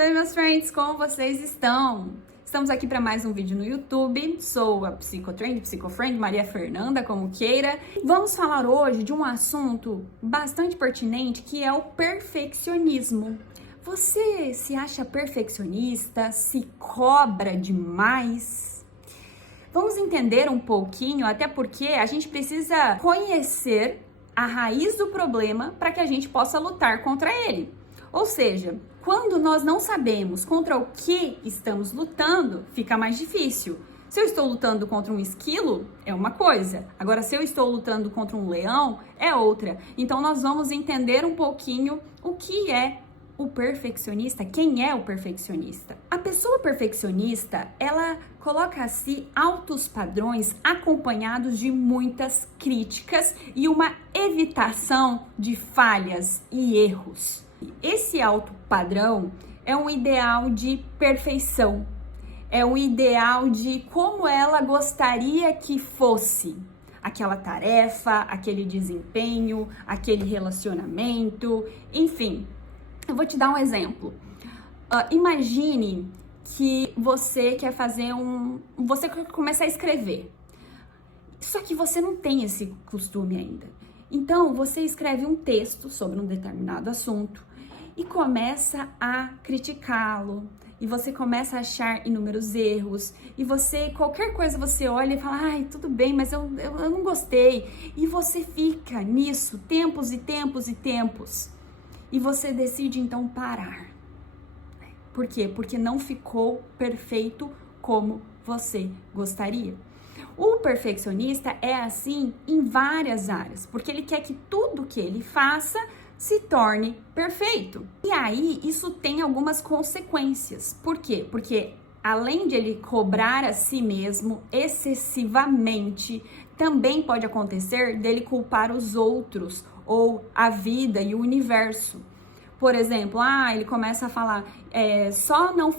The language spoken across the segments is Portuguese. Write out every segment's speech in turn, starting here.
bem, meus friends? Como vocês estão? Estamos aqui para mais um vídeo no YouTube. Sou a Psicotrend, Psicofriend, Maria Fernanda, como queira. Vamos falar hoje de um assunto bastante pertinente, que é o perfeccionismo. Você se acha perfeccionista? Se cobra demais? Vamos entender um pouquinho, até porque a gente precisa conhecer a raiz do problema para que a gente possa lutar contra ele. Ou seja, quando nós não sabemos contra o que estamos lutando, fica mais difícil. Se eu estou lutando contra um esquilo, é uma coisa. Agora, se eu estou lutando contra um leão, é outra. Então, nós vamos entender um pouquinho o que é o perfeccionista, quem é o perfeccionista. A pessoa perfeccionista, ela coloca a si altos padrões acompanhados de muitas críticas e uma evitação de falhas e erros. Esse alto padrão é um ideal de perfeição, é um ideal de como ela gostaria que fosse aquela tarefa, aquele desempenho, aquele relacionamento, enfim. Eu vou te dar um exemplo. Imagine que você quer fazer você quer começar a escrever. Só que você não tem esse costume ainda. Então, você escreve um texto sobre um determinado assunto e começa a criticá-lo. E você começa a achar inúmeros erros. E qualquer coisa você olha e fala, ai, tudo bem, mas eu não gostei. E você fica nisso tempos e tempos e tempos. E você decide então parar. Por quê? Porque não ficou perfeito como você gostaria. O perfeccionista é assim em várias áreas, porque ele quer que tudo que ele faça se torne perfeito. E aí, isso tem algumas consequências. Por quê? Porque além de ele cobrar a si mesmo excessivamente, também pode acontecer dele culpar os outros ou a vida e o universo. Por exemplo, ele começa a falar, só não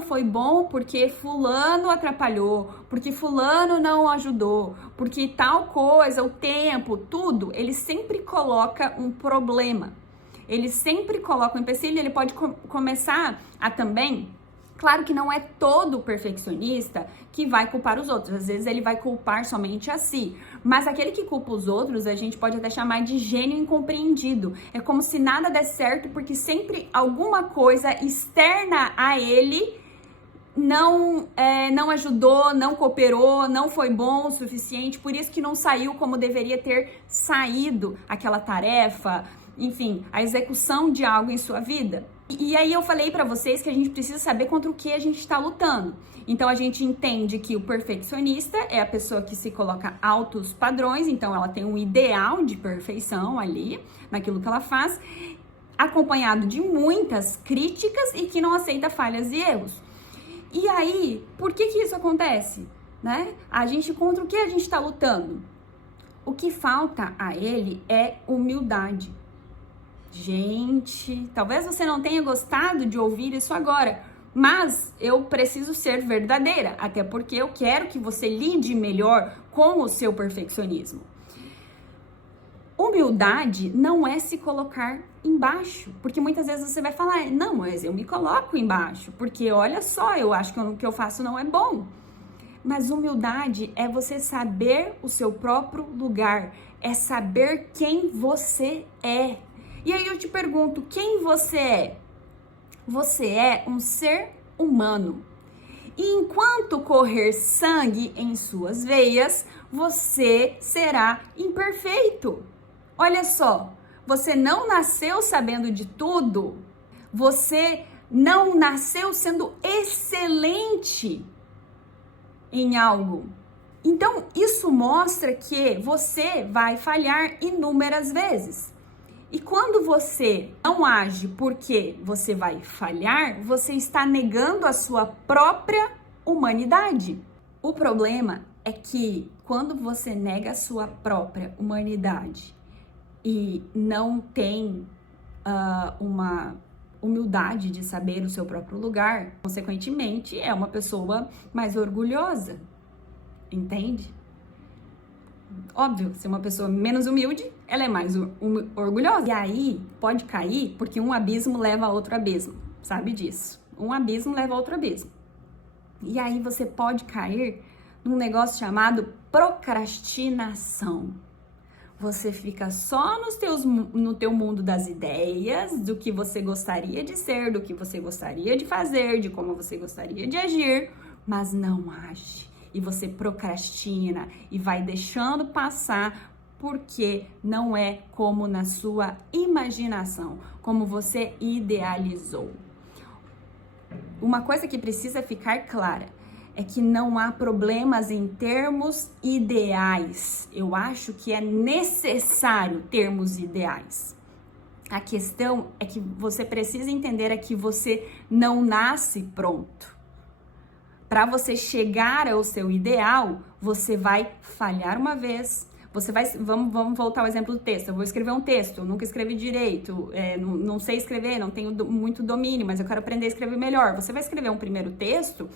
foi bom porque fulano atrapalhou, porque fulano não ajudou, porque tal coisa, o tempo, tudo, ele sempre coloca um problema. Ele sempre coloca um empecilho, ele pode começar a também. Claro que não é todo perfeccionista que vai culpar os outros, às vezes ele vai culpar somente a si, mas aquele que culpa os outros a gente pode até chamar de gênio incompreendido. É como se nada desse certo porque sempre alguma coisa externa a ele não ajudou, não cooperou, não foi bom o suficiente, por isso que não saiu como deveria ter saído aquela tarefa, enfim, a execução de algo em sua vida. E aí eu falei pra vocês que a gente precisa saber contra o que a gente está lutando. Então a gente entende que o perfeccionista é a pessoa que se coloca altos padrões, então ela tem um ideal de perfeição ali, naquilo que ela faz, acompanhado de muitas críticas e que não aceita falhas e erros. E aí, por que isso acontece? Né? Contra o que a gente está lutando? O que falta a ele é humildade. Gente, talvez você não tenha gostado de ouvir isso agora, mas eu preciso ser verdadeira, até porque eu quero que você lide melhor com o seu perfeccionismo. Humildade não é se colocar embaixo, porque muitas vezes você vai falar, não, mas eu me coloco embaixo, porque olha só, eu acho que o que eu faço não é bom. Mas humildade é você saber o seu próprio lugar, é saber quem você é. E aí eu te pergunto, quem você é? Você é um ser humano. E enquanto correr sangue em suas veias, você será imperfeito. Olha só, você não nasceu sabendo de tudo. Você não nasceu sendo excelente em algo. Então, isso mostra que você vai falhar inúmeras vezes. E quando você não age porque você vai falhar, você está negando a sua própria humanidade. O problema é que quando você nega a sua própria humanidade e não tem uma humildade de saber o seu próprio lugar, consequentemente é uma pessoa mais orgulhosa, entende? Óbvio, se uma pessoa menos humilde, ela é mais orgulhosa. E aí pode cair porque um abismo leva a outro abismo. sabe disso. Um abismo leva a outro abismo. E aí você pode cair num negócio chamado procrastinação. Você fica só no teu mundo das ideias, do que você gostaria de ser, do que você gostaria de fazer, de como você gostaria de agir, mas não age. E você procrastina e vai deixando passar porque não é como na sua imaginação, como você idealizou. Uma coisa que precisa ficar clara é que não há problemas em termos ideais. Eu acho que é necessário termos ideais. A questão é que você precisa entender que você não nasce pronto. Para você chegar ao seu ideal, você vai falhar uma vez. Vamos voltar ao exemplo do texto. Eu vou escrever um texto, eu nunca escrevi direito, não sei escrever, não tenho muito domínio, mas eu quero aprender a escrever melhor. Você vai escrever um primeiro texto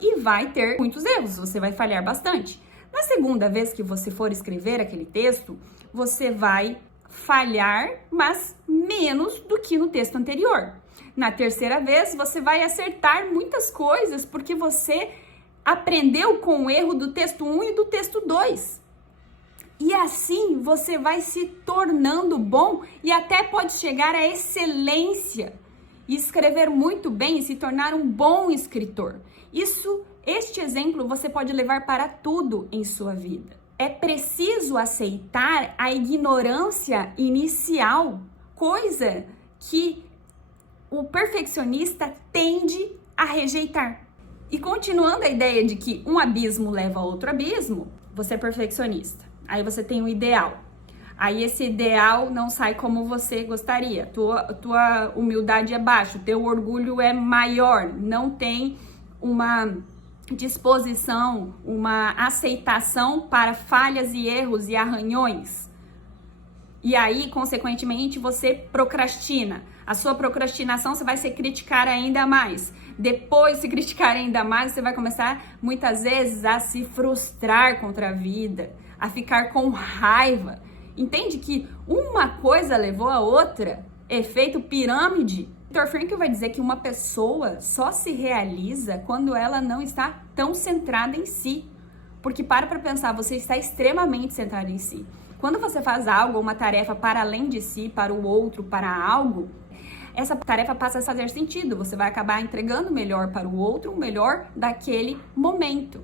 e vai ter muitos erros, você vai falhar bastante. Na segunda vez que você for escrever aquele texto, você vai falhar, mas menos do que no texto anterior. Na terceira vez, você vai acertar muitas coisas, porque você aprendeu com o erro do texto 1 e do texto 2. E assim, você vai se tornando bom e até pode chegar à excelência e escrever muito bem e se tornar um bom escritor. Este exemplo você pode levar para tudo em sua vida. É preciso aceitar a ignorância inicial, coisa que o perfeccionista tende a rejeitar. E continuando a ideia de que um abismo leva a outro abismo, você é perfeccionista. Aí você tem um ideal. Aí esse ideal não sai como você gostaria. Tua humildade é baixa, teu orgulho é maior, não tem uma disposição, uma aceitação para falhas e erros e arranhões. E aí, consequentemente, você procrastina. A sua procrastinação, você vai se criticar ainda mais. Depois de se criticar ainda mais, você vai começar, muitas vezes, a se frustrar contra a vida, a ficar com raiva. Entende que uma coisa levou a outra? Efeito pirâmide. Viktor Frankl vai dizer que uma pessoa só se realiza quando ela não está tão centrada em si. Porque para pensar, você está extremamente centrado em si. Quando você faz algo, uma tarefa para além de si, para o outro, para algo, essa tarefa passa a fazer sentido. Você vai acabar entregando melhor para o outro, o melhor daquele momento.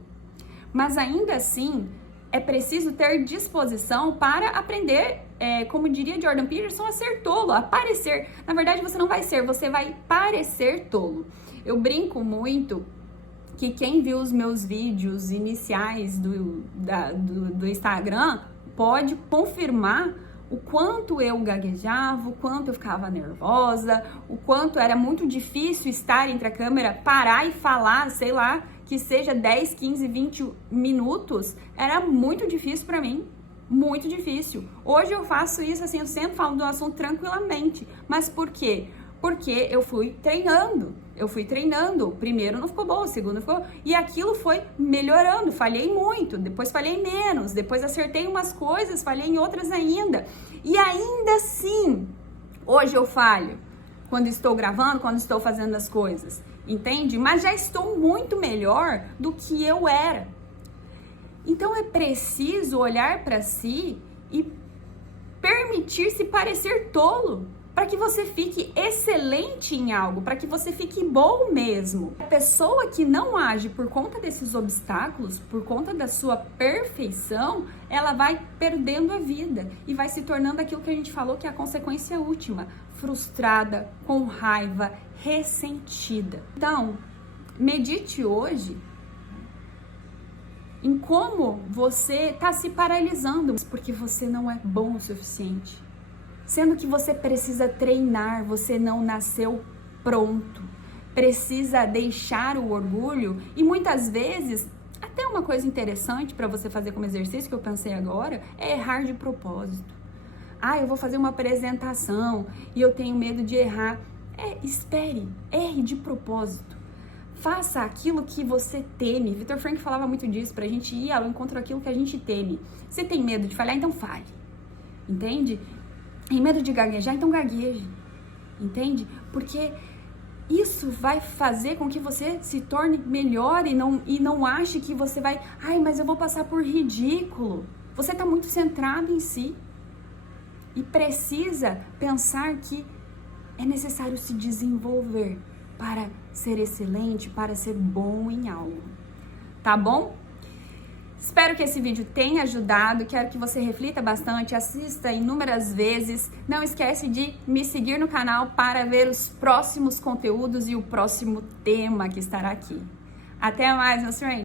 Mas ainda assim, é preciso ter disposição para aprender, como diria Jordan Peterson, a ser tolo, a parecer. Na verdade, você não vai ser, você vai parecer tolo. Eu brinco muito que quem viu os meus vídeos iniciais do Instagram pode confirmar o quanto eu gaguejava, o quanto eu ficava nervosa, o quanto era muito difícil estar entre a câmera, parar e falar, sei lá, que seja 10, 15, 20 minutos, era muito difícil para mim, muito difícil. Hoje eu faço isso assim, eu sempre falo do assunto tranquilamente, mas por quê? Porque eu fui treinando. O primeiro não ficou bom, o segundo não ficou, e aquilo foi melhorando, falhei muito, depois falhei menos, depois acertei umas coisas, falhei em outras ainda, e ainda assim, hoje eu falho, quando estou gravando, quando estou fazendo as coisas, entende? Mas já estou muito melhor do que eu era. Então é preciso olhar para si e permitir-se parecer tolo, para que você fique excelente em algo, para que você fique bom mesmo. A pessoa que não age por conta desses obstáculos, por conta da sua perfeição, ela vai perdendo a vida e vai se tornando aquilo que a gente falou que é a consequência última, frustrada, com raiva, ressentida. Então, medite hoje em como você está se paralisando porque você não é bom o suficiente. Sendo que você precisa treinar, você não nasceu pronto. Precisa deixar o orgulho e muitas vezes, até uma coisa interessante para você fazer como exercício que eu pensei agora, é errar de propósito. Eu vou fazer uma apresentação e eu tenho medo de errar. Espere, erre de propósito. Faça aquilo que você teme. Viktor Frankl falava muito disso, pra gente ir ao encontro daquilo que a gente teme. Você tem medo de falhar? Então fale. Entende? Tem medo de gaguejar? Então gagueje, entende? Porque Isso vai fazer com que você se torne melhor e não ache que você vai, mas eu vou passar por ridículo. Você está muito centrado em si e precisa pensar que é necessário se desenvolver para ser excelente, para ser bom em algo. Tá bom? Espero que esse vídeo tenha ajudado, quero que você reflita bastante, assista inúmeras vezes. Não esquece de me seguir no canal para ver os próximos conteúdos e o próximo tema que estará aqui. Até mais, meus friends!